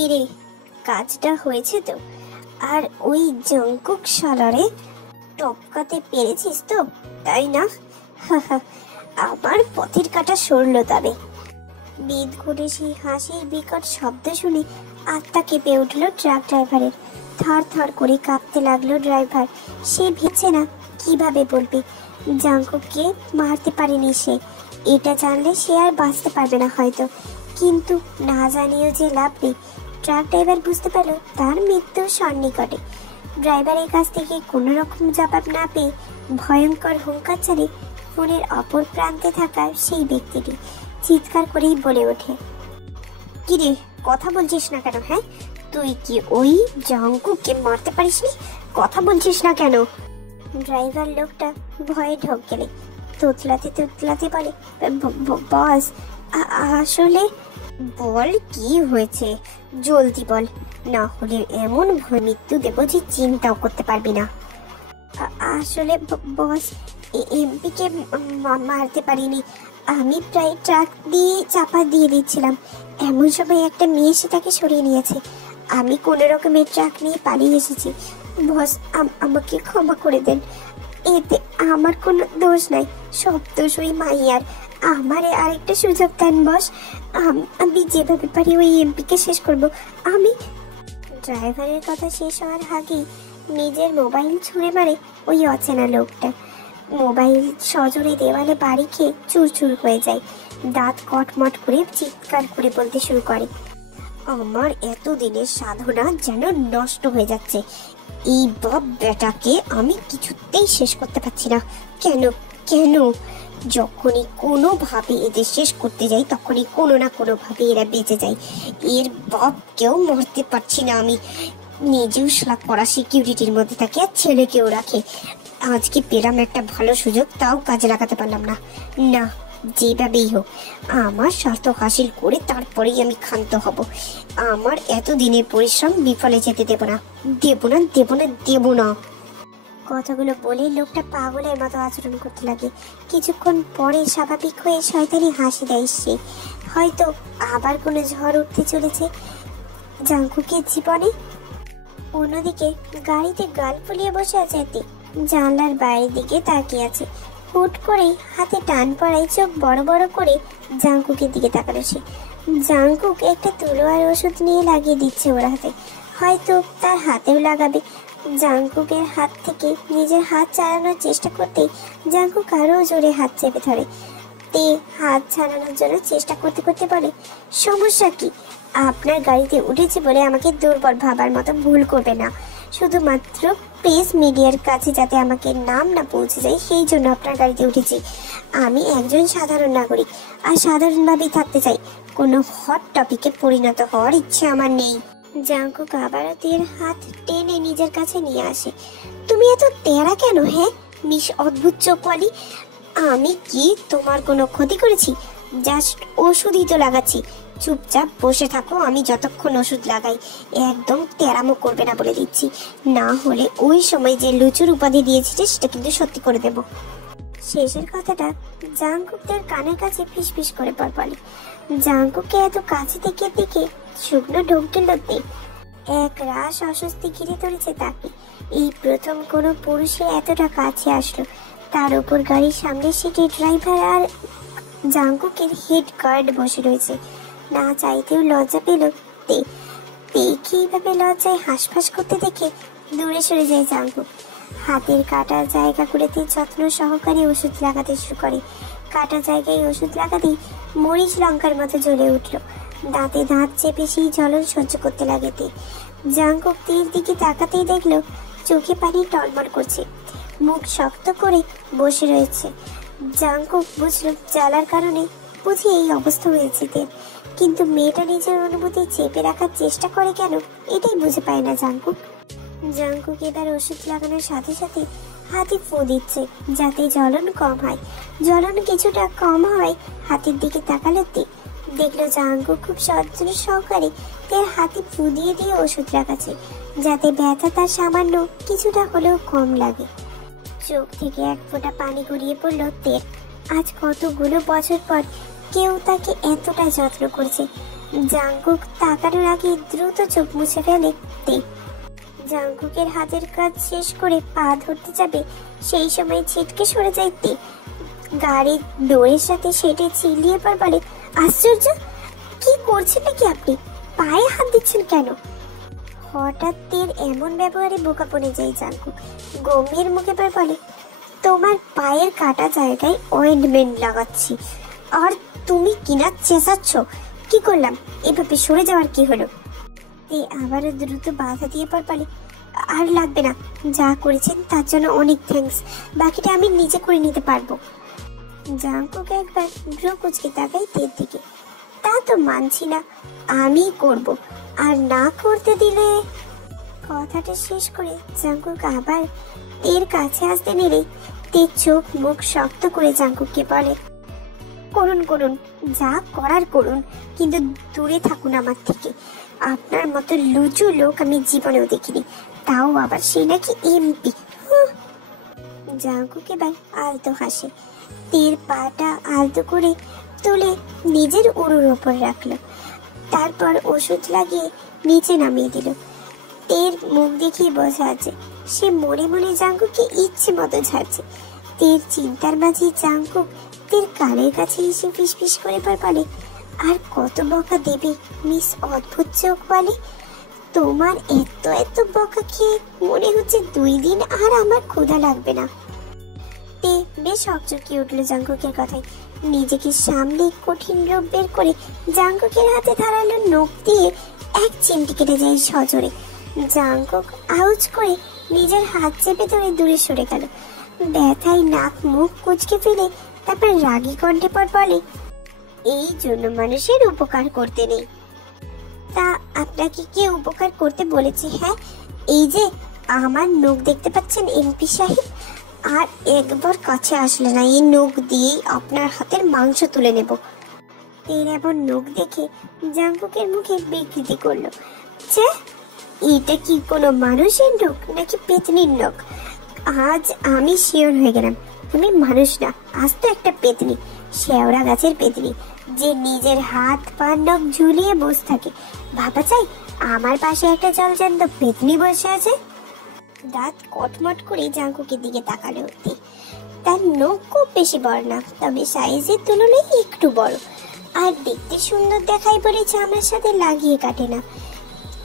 কিরে, কাজটা হয়েছে তো? আর ওই জঙ্কুক শালারে টপকাতে পেরেছিস তো, তাই না? আমার পথের কাটা সরলো তবে। বিদ ঘুরে সেই হাসির বিকট শব্দ শুনে আত্মা কেঁপে উঠলো ট্রাক ড্রাইভারের। থর থর করে কাঁপতে লাগলো ড্রাইভার। সে ভেবেছে না কিভাবে বলবে জাঙ্কুককে মারতে পারেনি সে। এটা জানলে সে আর বাঁচতে পারবে না হয়তো, কিন্তু না জানিয়েও যে লাভ নেই। ট্রাক ড্রাইভার বুঝতে পারলো তার মৃত্যু সন্নিকটে। ড্রাইভারের কাছ থেকে কোনো রকম জবাব না পেয়ে ভয়ঙ্কর হুঙ্কার ছাড়ে ফোনের অপর প্রান্তে থাকা সেই ব্যক্তিটি চিৎকার করেই বলে ওঠে, কিরে, কথা বলছিস না কেন? হ্যাঁ, তুই কি ওই জঙ্কুককে মারতে পারিসনি? কথা বলছিস না কেন? ড্রাইভার লোকটা ভয়ে ঢোক গেলে তোতলাতে তোতলাতে বলে, বস, আসলে। বল, কি হয়েছে? জলদি বল, না হলে এমন ভয় মৃত্যু দেব যে চিন্তাও করতে পারবি না। আসলে বস, এমপিকে মারতে পারিনি। আমি প্রায় ট্রাক দিয়ে চাপা দিয়ে দিচ্ছিলাম, এমন সময় একটা মেয়ে এসে তাকে সরিয়ে নিয়েছে। আমি কোনো রকমের ট্রাক নিয়ে পালিয়ে এসেছি। বস, আমাকে ক্ষমা করে দেন। এতে আমার কোনো দোষ নাই, সব দোষ ওই মাইয়ার। আমারে আরেকটা সুযোগ দেন বস। আমি যেভাবে পারি ওই এমপিকে শেষ করব। আমি। ড্রাইভারের কথা শেষ হওয়ার আগেই নিজের মোবাইল ছুঁড়ে মারে ওই অচেনা লোকটা। মোবাইল সজোরে দেওয়ালে বাড়ি খেয়ে চুরচুর হয়ে যায়। দাঁত কটমট করে চিৎকার করে বলতে শুরু করে, আমার এতদিনের সাধনা যেন নষ্ট হয়ে যাচ্ছে। এই বাপ বেটাকে আমি কিছুতেই শেষ করতে পারছি না। কেন কেন যখনই কোনোভাবে এদের শেষ করতে যাই তখনই কোনো না কোনোভাবে এরা বেঁচে যায়। এর বাপকেও মারতে পারছি না আমি। নিজেও শালা করা সিকিউরিটির মধ্যে থাকে আর ছেলেকেও রাখে। আজকে পেলাম একটা ভালো সুযোগ, তাও কাজে লাগাতে পারলাম না। না, যেভাবেই হোক আমার স্বার্থ হাসিল করে তারপরেই আমি ক্ষান্ত হব। আমার এতদিনের পরিশ্রম বিফলে যেতে দেব না, দেব না, দেব না, দেব না। কথাগুলো বলে লোকটা পাগলের মতো আচরণ করতে লাগে। কিছুক্ষণ পরে স্বাভাবিক হয়ে শয়তানি হাসি দেয় সে। হয়তো আবার কোনো ঝড় উঠতে চলেছে জাঙ্কুকের জীবনে। অন্যদিকে গাড়িতে গাল ফুলিয়ে বসে আছে এতে, জানলার বাইরের দিকে তাকিয়ে আছে। হুট করে হাতে টান পড়ায় চোখ বড় বড় করে জাঙ্কুকের দিকে তাকালো সে। জাঙ্কুক একটা তলোয়ার ওষুধ নিয়ে লাগিয়ে দিচ্ছে ওর হাতে, হয়তো তার হাতেও লাগাবে। জাঙ্কুকের হাত থেকে নিজের হাত চালানোর চেষ্টা করতেই জাঙ্কুক আরো জোরে হাত চেপে ধরে। তে হাত ছাড়ানোর জন্য চেষ্টা করতে করতে বলে, সমস্যা কি? আপনার গাড়িতে উঠেছে বলে আমাকে দুর্বল ভাবার মতো ভুল করবে না। শুধুমাত্র প্রেস মিডিয়ার কাছে যাতে আমাকে নাম না পৌঁছে যায় সেই জন্য আপনার গাড়িতে উঠেছি। আমি একজন সাধারণ নাগরিক আর সাধারণভাবেই থাকতে চাই। কোনো হট টপিকে পরিণত হওয়ার ইচ্ছে আমার নেই। জাঙ্কুক আবারও তের হাত টেনে নিজের কাছে নিয়ে আসে। তুমি এত তেরা কেন? হ্যাঁ মিস অদ্ভুত চোখওয়ালি, আমি কি তোমার কোনো ক্ষতি করেছি? জাস্ট ওষুধই তো লাগাচ্ছি। চুপচাপ বসে থাকো, আমি যতক্ষণ ওষুধ লাগাই। একদম তেরামো করবে না বলে দিচ্ছি, না হলে ওই সময় যে লুচুর উপাধি দিয়েছিলে সেটা কিন্তু সত্যি করে দেব। শেষের কথাটা জাঙ্কুকদের কানের কাছে ফিসফিস করে পর বলে। জাঙ্কুককে এত কাছে থেকে দেখে শুকনো ঢোক গেল তে। এক রাশ অস্বস্তি ঘিরে ধরেছে তাকে। এই প্রথম কোনো পুরুষে এতটা কাছে আসলো। তার উপর গাড়ির সামনে সিটে ড্রাইভার আর জাঙ্কুকের হেড গার্ড বসে রয়েছে। না চাইতেও লজ্জা পেল তে। তেকে এইভাবে লজ্জায় হাঁসফাঁস করতে দেখে দূরে সরে যায় জাঙ্কুক। হাতের কাটার জায়গাগুলোতে যত্ন সহকারে ওষুধ লাগাতে শুরু করে। কাটা জায়গায় ওষুধ লাগাতেই মরিচ লঙ্কার মতো জ্বলে উঠল। দাঁতে দাঁত চেপে সেই জ্বলন সহ্য করতে লাগে তে। জাঙ্কুক তের দিকে তাকাতেই দেখলো চোখে পানি টলমল করছে, মুখ শক্ত করে বসে রয়েছে। জাঙ্কুক বুঝলো জ্বালার কারণে বুঝি এই অবস্থা হয়েছে তের, কিন্তু মেয়েটা নিজের অনুভূতি চেপে রাখার চেষ্টা করে কেন এটাই বুঝে পায় না জাঙ্কুক। জাঙ্কুক এবার ওষুধ লাগানোর সাথে সাথে হাতে ফু দিচ্ছে যাতে জ্বলন কম হয়। জ্বলন কিছুটা কম হয় হাতের দিকে তাকালো তে। দেখলো জাঙ্কুক খুব যত্ন সহকারে তের হাতে ফু দিয়ে দিয়ে ওষুধ লাগাচ্ছে যাতে ব্যথা তার সামান্য কিছুটা হলেও কম লাগে। চোখ থেকে এক ফোঁটা পানি গড়িয়ে পড়লো তের। আজ কতগুলো বছর পর কেউ তাকে এতটা যত্ন করছে। জাঙ্কুক তাকানোর আগে দ্রুত চোখ মুছে ফেলে তে। জাঙ্কুকের হাতের কাজ শেষ করে পা ধরতে যাবে, সেই সময় ছিটকে সরে যায় তে। গাড়ির দৌড়ের সাথে সেটে চিল্লিয়ে পর বলে, আশ্চর্য, কি করছেন নাকি আপনি? পায়ে হাত দিচ্ছেন কেন? হঠাৎ তের এমন ব্যবহারে বোকা পড়ে যায় জাঙ্কুক। গম্ভীর মুখে পর বলে, তোমার পায়ের কাটা জায়গায় অয়েন্টমেন্ট লাগাচ্ছি, আর তুমি কিনা চেঁচাচ্ছ। কি করলাম? এভাবে সরে যাওয়ার কি হলো? তে আবারও দ্রুত বাধা দিয়ে পর বলে, আর লাগবে না, যা করেছেন তার জন্য অনেক থ্যাঙ্কস, বাকিটা আমি নিজে করে নিতে পারবো। জাঙ্কুক একবার ভ্রু কুচকে তাকাই তের দিকে। তা তো মানছি না, আমি করব, আর না করতে দিলে। কথাটা শেষ করে জাঙ্কুক আবার তের কাছে আসতে নিলে তের চোখ মুখ শক্ত করে জাঙ্কুককে বলে, করুন করুন, যা করার করুন, কিন্তু দূরে থাকুন আমার থেকে। আপনার মতো লুচু লোক আমি জীবনেও দেখিনি, তাও আবার সে নাকি এমপি। জাঙ্কুক এবার আলতো হাসে, তের পাটা আলতো করে তুলে নিজের উড়ুর ওপর রাখলো, তারপর ওষুধ লাগিয়ে নিচে নামিয়ে দিল। তের মুখ দেখিয়ে বোঝা আছে সে মনে মনে জাঙ্কুককে ইচ্ছে মতো ছাড়ছে। তের চিন্তার মাঝে জাঙ্কুক তের কানের কাছে এসে ফিসফিস করে বলে, আর কত বকা দেবে মিস অদ্ভুত চোখ বলে? তোমার এত এত বকা খেয়ে মনে হচ্ছে 2 দিন আর আমার ক্ষুধা লাগবে না। তে বেশ হকচকিয়ে উঠলো জাঙ্কুকের কথায়। নিজেকে সামনে কঠিন রূপ বের করে জাঙ্কুকের হাতে ধারালো নখ দিয়ে এক চিমটি কেটে যায় সজোরে। জাঙ্কুক আউজ করে নিজের হাত চেপে ধরে দূরে সরে গেল। ব্যথায় নাক মুখ কুচকে ফেলে তারপর রাগী কণ্ঠে পর বলে, এই জন্য মানুষের উপকার করতে নেই। তা আপনাকে কে উপকার করতে বলেছে? হ্যাঁ, এই যে আমার নখ দেখতে পাচ্ছেন এমপি সাহেব, আর একবার কাছে আসলে না, এই নখ দিয়েই আপনার হাতের মাংস তুলে নেব। এর এমন নখ দেখে জাঙ্কুকের মুখে বিকৃতি করলো। ছে, এটা কি কোনো মানুষের নখ নাকি পেতনির নখ? আজ আমি শিওর হয়ে গেলাম তুমি মানুষ না, আজ তো একটা পেতনি, শেওড়া গাছের পেতনি, যে নিজের হাত পা নখ ঝুলিয়ে বসে থাকে। ভাবা চাই আমার পাশে একটা জলজান্ত পেতনি বসে আছে। দাঁত কটমট করে জাঙ্কুকের দিকে তাকালো অব্দি। তার নখ খুব বেশি বড় না, তবে সাইজের তুলনায় একটু বড়, আর দেখতে সুন্দর দেখায় বলে জামার সাথে লাগিয়ে কাটে না।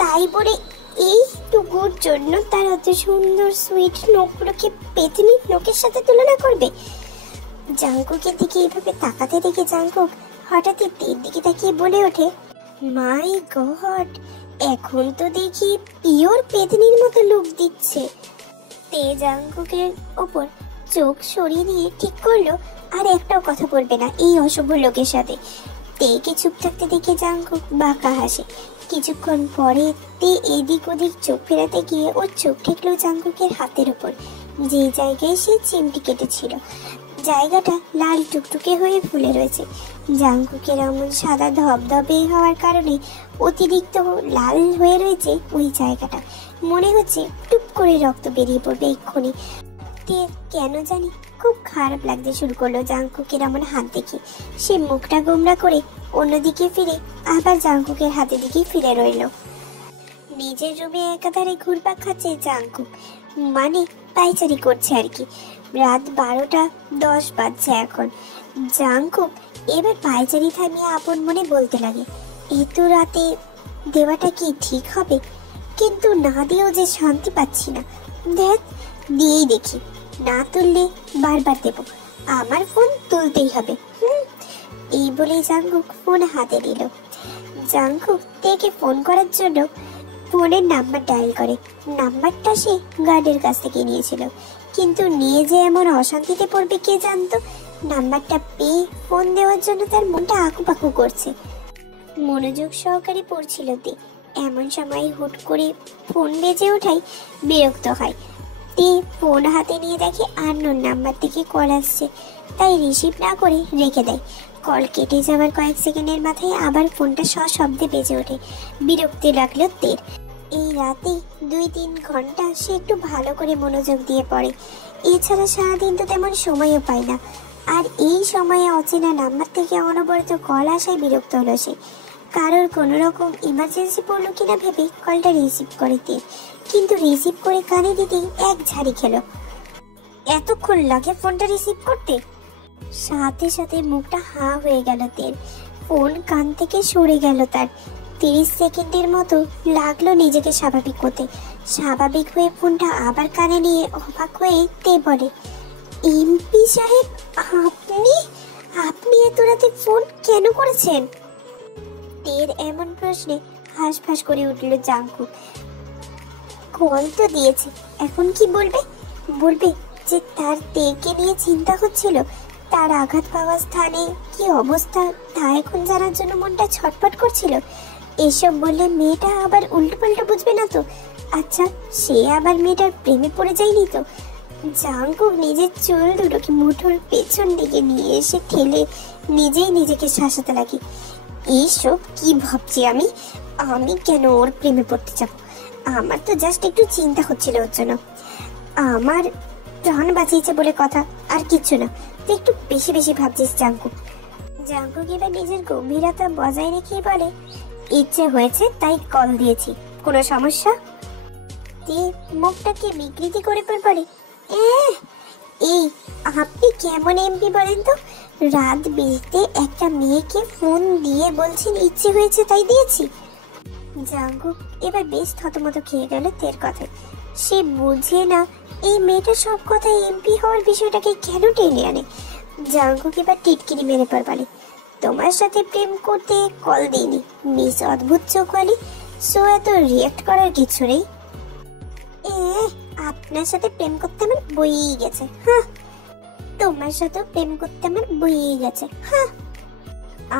তাই বলে এইটুকুর জন্য তার অত সুন্দর সুইট নখগুলোকে পেতনির নখের সাথে তুলনা করবে? জাঙ্কুকের দিকে এইভাবে তাকাতে দেখে জাঙ্কুক হঠাৎই তের দিকে তাকিয়ে বলে ওঠে, মাই গড, এখন তো দেখি পিওর পেতনির মতো লুক দিচ্ছে। তে জাঙ্কুকের ওপর চোখ সরিয়ে দিয়ে ঠিক করলো আর একটাও কথা বলবে না এই অশুভ লোকের সাথে। তেকে চুপ থাকতে দেখে জাঙ্কুক বাঁকা হাসে। কিছুক্ষণ পরে তে এদিক ওদিক চোখ ফেরাতে গিয়ে ওর চোখ ঠেকলো জাঙ্কুকের হাতের উপর, যে জায়গায় সে চিমটি কেটেছিল। জায়গাটা লাল টুকটুকে হয়ে ফুলে রয়েছে। জাঙ্কুকের এমন সাদা ধবধবে হওয়ার কারণে অতিরিক্ত লাল হয়ে রয়েছে ওই জায়গাটা। মনে হচ্ছে টুপ করে রক্ত বেরিয়ে পড়বে এক্ষুনি। কেন জানি খুব খারাপ লাগতে শুরু করলো জাঙ্কুকের এমন হাত দেখে। সে মুখটা গোমরা করে অন্যদিকে ফিরে আবার জাঙ্কুকের হাতের দিকে ফিরে রইল। নিজের রুমে একাধারে ঘুরপাক খাচ্ছে জাঙ্কুক, মানে পাইচারি করছে আর কি। রাত 12:10 বাজছে এখন। জাঙ্কুক এবার পাইচারি থামিয়ে আপন মনে বলতে লাগে, এত রাতে দেওয়াটা কি ঠিক হবে? কিন্তু না দিয়েও যে শান্তি পাচ্ছি না। দেখ, দিয়েই দেখি, না তুললে বারবার দেব, আমার ফোন তুলতেই হবে। এই বলে জাঙ্কুক ফোন হাতে নিল। জাঙ্কুক তেকে ফোন করার জন্য ফোনের নাম্বার ডায়াল করে। নাম্বারটা সে গার্ডের কাছ থেকে নিয়েছিল, কিন্তু নিয়ে যে এমন অশান্তিতে পড়বে কে জানতো। নাম্বারটা পেয়ে ফোন দেওয়ার জন্য তার মনটা আকুপাকু করছে, মনোযোগ সহকারে পড়ছিল তে। এমন সময় হুট করে ফোন বেজে ওঠায় বিরক্ত হয়। তে ফোন হাতে নিয়ে দেখে আননোন নাম্বার থেকে কল আসছে, তাই রিসিভ না করে রেখে দেয়। কল কেটে যাওয়ার কয়েক সেকেন্ডের মাথায় আবার ফোনটা সশব্দে বেজে ওঠে। বিরক্তি লাগলো তের। এই রাতে 2-3 ঘন্টা সে একটু ভালো করে মনোযোগ দিয়ে পড়ে, এছাড়া সারাদিন তো তেমন সময়ও পায় না। আর এই সময়ে অচেনা নাম্বার থেকে অনবরত কল আসায় বিরক্ত হলো সে। কারোর কোনো রকম ইমার্জেন্সি পড়লো কিনা ভেবে কলটা রিসিভ করে তীর, কিন্তু রিসিভ করে কানে দিতেই এক ঝাড়ি খেলো। এতক্ষণ লাগে ফোনটা রিসিভ করতে? সাথে সাথে মুখটা হাঁ হয়ে গেল তীর, ফোন কান থেকে সরে গেল তার। 30 সেকেন্ডের মতো লাগলো নিজেকে স্বাভাবিক হতে। স্বাভাবিক হয়ে ফোনটা আবার কানে নিয়ে অবাক হয়ে তে বলে, এমপি সাহেব, আপনি আপনি এত রাতে ফোন কেন করেছেন? তের এমন প্রশ্নে হাঁসফাঁস করে উঠল জাঙ্কুক। কল তো দিয়েছে, এখন কি বলবে? বলবে যে তার তেকে নিয়ে চিন্তা হচ্ছিল, তার আঘাত পাওয়া স্থানে কি অবস্থা তা এখন জানার জন্য মনটা ছটফট করছিল। এসব বললে মেয়েটা আবার উল্টো পাল্টা বুঝবে না তো? আচ্ছা, সে আবার মেয়েটার প্রেমে পড়ে যায়নি তো? জাঙ্কুক নিজের চুল দুটোকে মুঠোর পেছন দিকে নিয়ে এসে ঠেলে নিজেই নিজেকে শাসাতে লাগে। এইসব কি ভাবছি আমি? আমি কেন ওর প্রেমে পড়তে যাব? আমার তো জাস্ট একটু চিন্তা হচ্ছিল ওর জন্য। আমার প্রাণ বাঁচিয়েছে বলে কথা, আর কিচ্ছু না। তুই একটু বেশি বেশি ভাবছিস জাঙ্কুক। জাঙ্কুক এবার নিজের গম্ভীরতা বজায় রেখে বলে, ইচ্ছে হয়েছে তাই কল দিয়েছি, কোনো সমস্যা? তুই মুখটাকে বিকৃতি করে বলে, এই আপনি কেমন এমপি বলেন তো? রাত বিরেতে একটা মেয়েকে ফোন দিয়ে বলছেন ইচ্ছে হয়েছে তাই দিয়েছি। জাঙ্কুক এবার বেশ থতমত খেয়ে গেল তের কথায়। সে বুঝে না এই মেয়েটা সব কথায় এমপি হওয়ার বিষয়টাকে কেন টেনে আনে। জাঙ্কুক এবার টিটকিরি মেরে বলে, তোমার সাথে প্রেম করতে কল দিইনি মিস অদ্ভুত চোখওয়ালি, সো এত রিয়েক্ট করার কিছু নেই। আপনার সাথে প্রেম করতে আমার বইয়েই গেছে। হ্যাঁ, তোমার সাথে প্রেম করতে আমার বইয়েই গেছে। হ্যাঁ,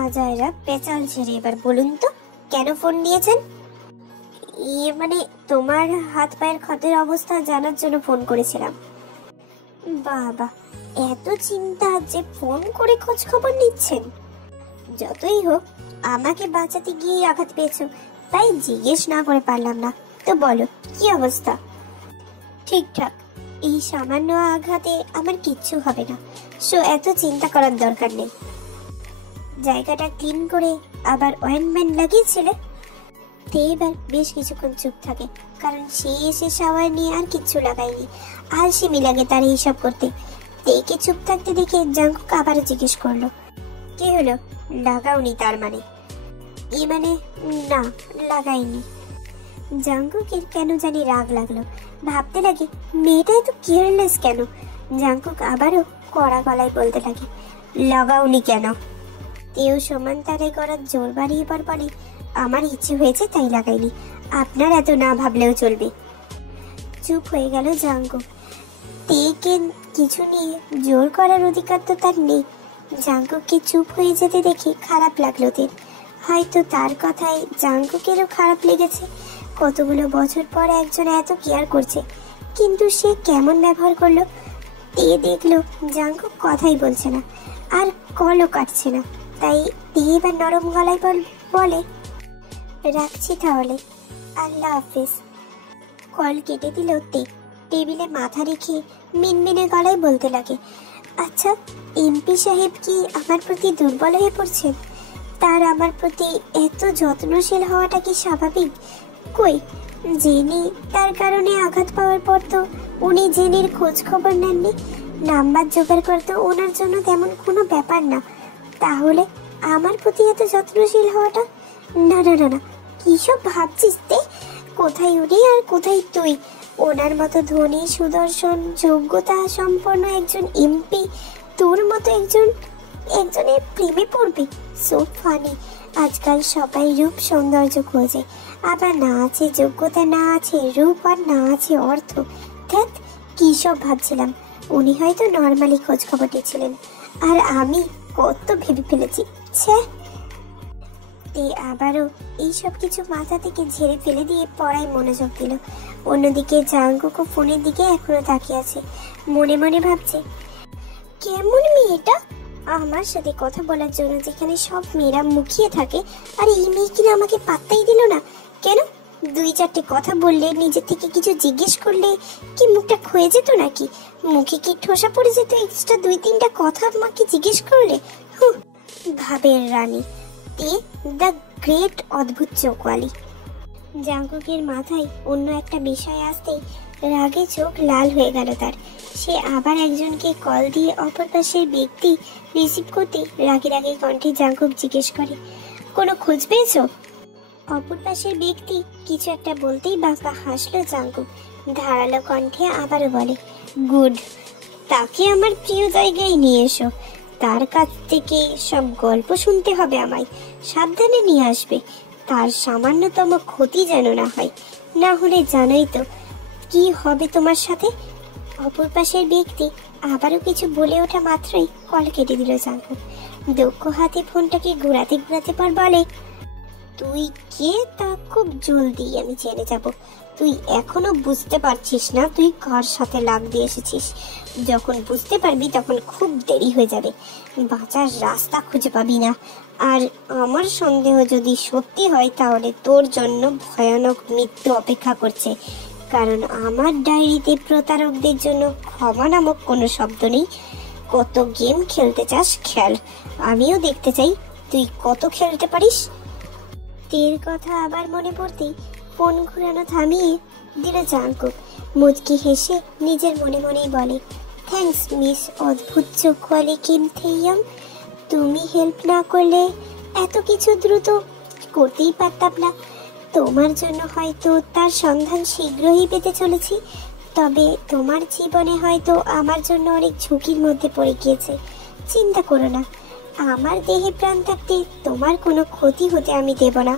আজাইরা পেঁচাল ছেড়ে এবার বলুন তো কেন ফোন দিয়েছেন? মানে তোমার হাত পায়ের ক্ষতের অবস্থা জানার জন্য ফোন করেছিলাম। বাবা, এত চিন্তা যে ফোন করে খোঁজ খবর নিচ্ছেন। যতই হোক আমাকে বাঁচাতে গিয়ে আঘাত পেয়েছো, তাই জিজ্ঞেস না করে পারলাম না। তো বলো কি অবস্থা? ঠিকঠাক। এই সামান্য আঘাতে আমার কিচ্ছু হবে না, সো এত চিন্তা করার দরকার নেই। জায়গাটা ক্লিন করে আবার অয়েন্টমেন্ট লাগিয়েছিলে? তে এবার বেশ কিছুক্ষণ চুপ থাকে, কারণ সে এসে শাওয়ার নিয়ে আর কিচ্ছু লাগায়নি। আলসেমি লাগে তার এইসব করতে। তেকে চুপ থাকতে দেখে জাঙ্কুক আবারও জিজ্ঞেস করলো, কি হলো, লাগাওনি তার মানে? মানে না, লাগাইনি। জাঙ্কুকের কেন জানি রাগ লাগলো, ভাবতে লাগে মেয়েটা এত কেয়ারলেস কেন। জাঙ্কুক আবারও কড়া গলায় বলতে লাগে, লাগাওনি কেন? তেও সমান তারে করার জোর বাড়িয়ে বলে, আমার ইচ্ছে হয়েছে তাই লাগাইনি, আপনার এত না ভাবলেও চলবে। চুপ হয়ে গেল জাঙ্কুক। তেকে কিছু নিয়ে জোর করার অধিকার তো তার নেই। জাঙ্কুককে চুপ হয়ে যেতে দেখে খারাপ লাগলো তের। হয়তো তার কথায় জাঙ্কুকেরও খারাপ লেগেছে। কতগুলো বছর পর একজন এত কেয়ার করছে, কিন্তু সে কেমন ব্যবহার করলো। তে দেখলো জাঙ্কুক কথাই বলছে না, আর কলও কাটছে না। তাই তে এবার নরম গলায় বলে, রাখছি তাহলে, আল্লাহ হাফিজ। কল কেটে দিল তে। টেবিলে মাথা রেখে মিনমিনে গলায় বলতে লাগে, আচ্ছা, এমপি সাহেব কি আমার প্রতি দুর্বল হয়ে পড়ছেন? তার আমার প্রতি এত যত্নশীল হওয়াটা কি স্বাভাবিক? কই, জেনি তার কারণে আঘাত পাওয়ার পর তো উনি জেনির খোঁজ খবর নেননি, নাম্বার জোগাড় করতে ওনার জন্য তেমন কোনো ব্যাপার না। তাহলে আমার প্রতি এত যত্নশীল হওয়াটা? না না না না, কিসব ভাবছিস তে? কোথায় উনি আর কোথায় তুই? ওনার মতো ধনী, সুদর্শন, যোগ্যতা সম্পন্ন একজন এমপি তোর মতো একজনের প্রেমে পড়বে? So funny. আজকাল সবাই রূপ সৌন্দর্য খোঁজে, আবার না আছে যোগ্যতা, না আছে রূপ, আর না আছে অর্থ। ধ্যাত, কি সব ভাবছিলাম। উনি হয়তো নর্মালি খোঁজ খবর নিয়েছিলেন, আর আমি কত ভেবে ফেলেছি। ছে। তে আবারও এইসব কিছু মাথা থেকে ঝেড়ে ফেলে দিয়ে পড়ায় মনোযোগ দিল। অন্যদিকে জাঙ্কুকও ফোনের দিকে এখনো তাকিয়ে আছে, মনে মনে ভাবছে, কেমন মেয়েটা আমার সাথে কথা বলার জন্য যেখানে সব মেয়েরা মুখিয়ে থাকে, আর এই মেয়ে কিনা আমাকে পাত্তাই দিল না কেন? 2-4টে কথা বললে, নিজের থেকে কিছু জিজ্ঞেস করলে কি মুখটা ক্ষয়ে যেত নাকি? মুখে কি ঠোসা পড়ে যেত এক্সট্রা 2-3টা কথা আমাকে জিজ্ঞেস করলে? ভাবের রানী তে, দ্য গ্রেট, অদ্ভুত চোখওয়ালি। জাঙ্কুকের মাথায় অন্য একটা বিষয় আসতেই রাগে চোখ লাল হয়ে গেল তার। সে আবার একজনকে কল দিয়ে অপর পাশের ব্যক্তি রিসিভ করতে রাগে রাগে কণ্ঠে জাঙ্কুক জিজ্ঞেস করে, কোনো খোঁজ পেয়েছো? অপর পাশের ব্যক্তি কিছু একটা বলতেই বাঁকা হাসলো জাঙ্কুক। ধারালো কণ্ঠে আবারও বলে, গুড, তাকে আমার প্রিয় জায়গায় নিয়ে এসো। তার কাছ থেকে সব গল্প শুনতে হবে আমায়। সাবধানে নিয়ে আসবে, তার সামান্যতম ক্ষতি যেন না হয়, না হলে জানোই তো কি হবে তোমার সাথে। অপর পাশের ব্যক্তি আবারও কিছু বলে ওঠা মাত্রই কল কেটে দিল জাঙ্কুক। দক্ষ হাতে ফোনটাকে ঘোরাতে ঘোরাতে পর বলে, তুই কে তা খুব জলদি আমি জেনে যাব। তুই এখনো বুঝতে পারছিস না তুই কার সাথে লাগ দিয়ে এসেছিস। যখন বুঝতে পারবি তখন খুব দেরি হয়ে যাবে, বাঁচার রাস্তা খুঁজে পাবি না। আর আমার সন্দেহ যদি সত্যি হয় তাহলে তোর জন্য ভয়ানক মৃত্যু অপেক্ষা করছে, কারণ আমার ডায়েরিতে প্রতারকদের জন্য ক্ষমা নামক কোনো শব্দ নেই। কত গেম খেলতে চাস খেল, আমিও দেখতে চাই তুই কত খেলতে পারিস। তের কথা আবার মনে পড়তেই ফোন ঘুরানো থামিয়ে দিল জাঙ্কুক। মুচকি হেসে নিজের মনে মনেই বলে, থ্যাঙ্কস মিস অদ্ভুত চোখওয়ালি কিম থেইয়াং। তুমি হেল্প না করলে এত কিছু দ্রুত করতেই পারতাম না। তোমার জন্য হয়তো তার সন্ধান শীঘ্রই পেতে চলেছি, তবে তোমার জীবনে হয়তো আমার জন্য অনেক ঝুঁকির মধ্যে পড়ে গিয়েছে। চিন্তা করো না, আমার দেহে প্রাণ থাকতে তোমার কোনো ক্ষতি হতে আমি দেব না।